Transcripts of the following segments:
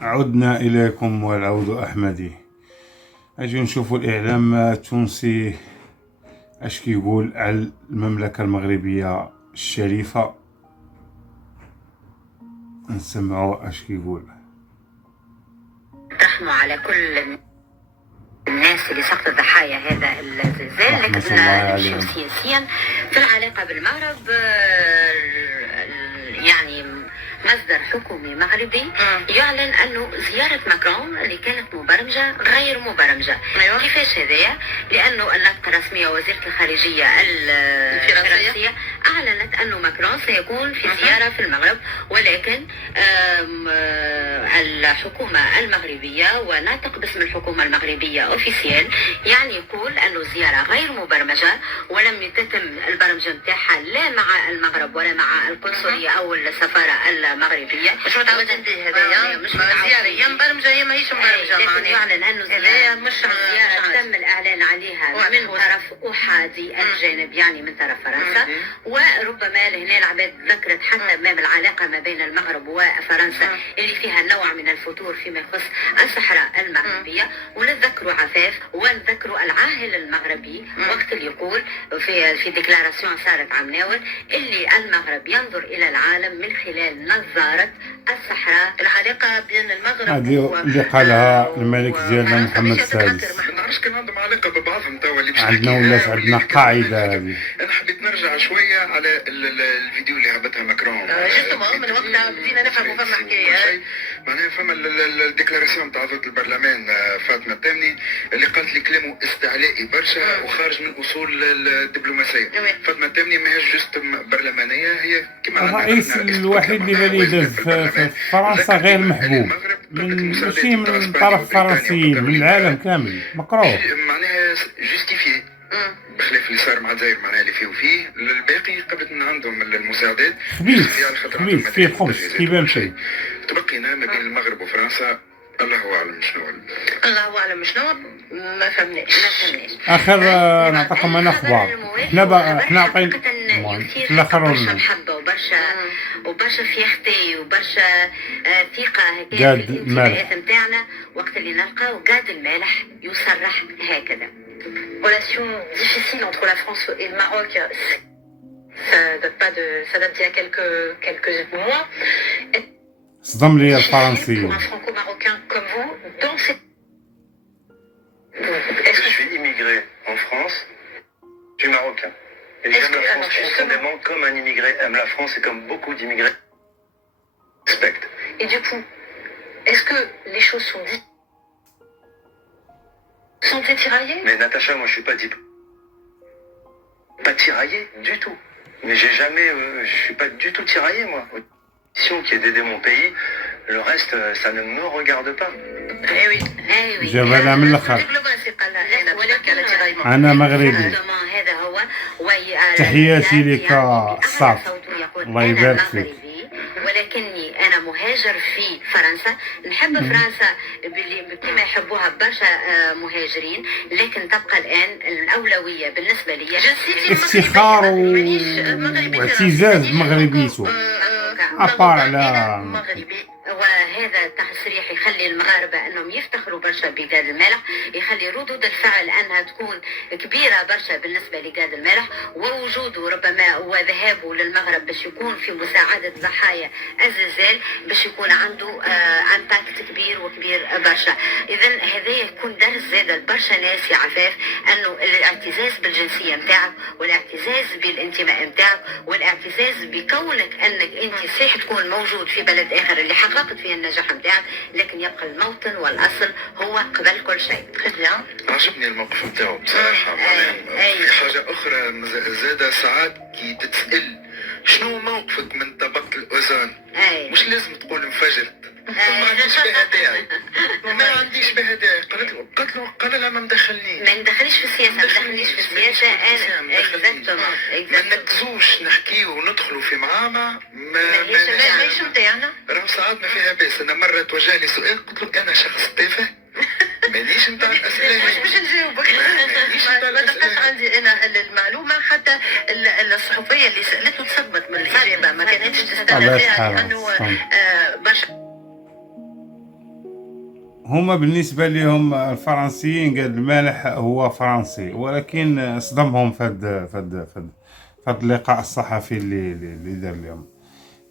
عدنا إليكم والعود أحمدي. أجي نشوفوا الإعلام التونسي أش كيقول على المملكة المغربية الشريفة، نسمعوا أش كيقول. رحمة على كل الناس اللي سقطت ضحايا هذا الزلزال، لكن نمشيو سياسيا في العلاقة بالمغرب. يعني مصدر حكومي مغربي يعلن انه زيارة ماكرون اللي كانت مبرمجة غير مبرمجة. أيوة. كيفاش هذايا؟ لانه الناطقة الرسمية وزيرة الخارجية الفرنسية اعلنت انه ماكرون سيكون في زيارة في المغرب، ولكن الحكومة المغربية وناطق باسم الحكومة المغربية اوفيسيال يعني يقول انه زيارة غير مبرمجة ولم يتم البرمجة نتاعها لا مع المغرب ولا مع القنصلية او السفارة المغربية. مش متعودين به هذايا، مش زيارة يا مبرمجة يا ماهيش مبرمجة. لكن يعلن انه زيارة مش زيارة تم الاعلان عليها من طرف احادي الجانب، يعني من طرف فرنسا. وربما لهنا العباد ذكرت حتى ما بالعلاقة ما بين المغرب وفرنسا اللي فيها نوع من الفتور فيما يخص الصحراء المغربية. ونذكروا عفاف ونذكروا العاهل المغربي وقت اللي يقول في ديكلاراسيون صارت عام ناول اللي المغرب ينظر الى العالم من خلال نظارة الصحراء. العلاقة بين المغرب هذه اللي قالها الملك ديالنا محمد السادس. ما نعرفش كان عندهم علاقة ببعضهم توا اللي عندنا ولات عندنا قاعدة هذه. انا حبيت نرجع شوية على الفيديو اللي هبطها ماكرون. جوستومون من وقتها بدينا نفهموا فما حكاية. معناها فما الديكلاراسيون تاع ضد البرلمان فاطمة الثامني اللي قالت لي كلامه استعلائي برشا وخارج من اصول الدبلوماسية. فاطمة الثامني ماهيش جست برلمانية، هي كما الرئيس الوحيد اللي يدز في فرنسا غير محبوب ماشي من طرف الفرنسيين، من العالم كامل مكروه. معناها جوستيفي بخلاف اللي صار مع الجزائر، معناها اللي فيه وفيه الباقي قبلت من عندهم المساعدات خبيث فيه خبز كيبان شيء. تبقينا ما بين المغرب وفرنسا الله اعلم شنو. الله اعلم شنو، ما فهمناش. اخر نعطيكم انا اخبار. احنا عطينا في الاخر برشا محبه وبرشا فيختي وبرشا ثقه هكذا في الانتماءات نتاعنا وقت اللي نلقاو قاد المالح يصرح هكذا. Relation difficile entre la France et le Maroc, ça date d'il y a quelques mois. صدم لي الفرنسي. Pour un franco-marocain comme vous, dans cette... Est-ce que je suis immigré en France? Je suis marocain. Et j'aime la France profondément comme un immigré aime la France et comme beaucoup d'immigrés respectent. Et du coup, est-ce que les choses sont dites? Sont tiraillées? Mais Natacha, moi je suis pas tiraillé du tout. Mais j'ai jamais, je suis pas du tout tiraillé moi. Qui est d'aider mon pays, le reste ça ne me regarde pas. Eh oui. جبلها من الاخر. انا مغربي. تحياتي لك الصاف، الله يبارك فيك. ولكني انا مهاجر في فرنسا، نحب فرنسا كما يحبوها برشا مهاجرين، لكن تبقى الان الاولويه بالنسبه لي افتخار واعتزاز مغربي ابار على مغربي. وهذا تصريح يخلي المغاربة أنهم يفتخروا برشا بقاد المالح، يخلي ردود الفعل أنها تكون كبيرة برشا بالنسبة لقاد المالح، ووجوده ربما وذهابه للمغرب باش يكون في مساعدة ضحايا الزلزال باش يكون عنده امباكت كبير وكبير برشا. إذا هذا يكون درس زاد لبرشا ناس يا عفاف أنه الاعتزاز بالجنسية نتاعك والاعتزاز بالانتماء نتاعك والاعتزاز بكونك أنك أنت صحيح تكون موجود في بلد آخر اللي حققت فيها النجاح نتاعك، لكن يبقى الموطن والاصل هو قبل كل شيء. عجبني الموقف نتاعو بصراحه. في حاجه اخرى زاده، ساعات كي تتسال شنو موقفك من طبقه الاوزون، مش لازم تقول انفجرت. ما عنديش بها داعي، ما عنديش بها داعي. قال لها ما ندخلنيش في السياسه، ما نركزوش نحكيو وندخلوا في معامة ماهيش نتاعنا. راهو ساعات ما فيها باس. انا مرة توجهلي سؤال قلت له انا شخص تافه مانيش نتاع الاسئله، مش باش نجاوبك. ما دققت عندي انا المعلومه، حتى الصحفيه اللي سالته تصدمت من الاجابه، ما كانتش تستنى فيها لانه برشا هما بالنسبة لهم الفرنسيين قال المالح هو فرنسي، ولكن صدمهم فهاد اللقاء الصحفي اللي دار اليوم.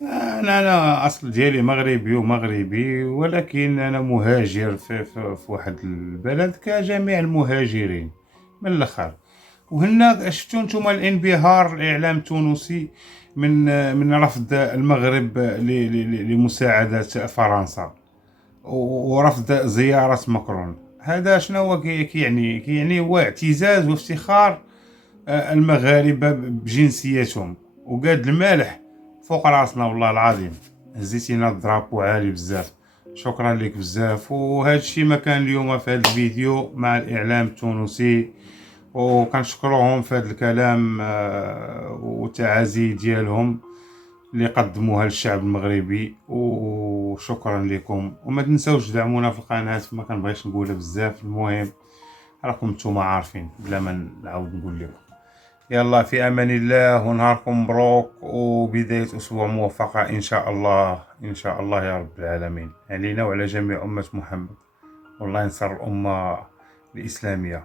انا اصل ديالي مغربي ومغربي، ولكن انا مهاجر في واحد البلد كجميع المهاجرين من الاخر. وهنا شفتوا نتوما الانبهار الاعلام التونسي من رفض المغرب لمساعدة فرنسا ورفض زيارة ماكرون. هذا شنو هو كيعني هو اعتزاز وافتخار المغاربة بجنسيتهم. وقاد المالح فوق راسنا والله العظيم، هزيتينا الدرابو عالي بزاف. شكرا لك بزاف. وهذا الشيء ما كان اليوم في هذا الفيديو مع الاعلام التونسي، وكنشكروهم في هذا الكلام والتعازي ديالهم اللي قدموها للشعب المغربي، وشكرا لكم. وما تنساوش دعمونا في القناة، ما كنبغيش نقولها بزاف. المهم راكم نتوما عارفين بلا ما نعاود نقول لكم. يلا في امان الله ونهاركم مبروك وبداية اسبوع موفقة ان شاء الله، ان شاء الله يا رب العالمين، علينا وعلى جميع امة محمد، والله ينصر الامة الاسلامية.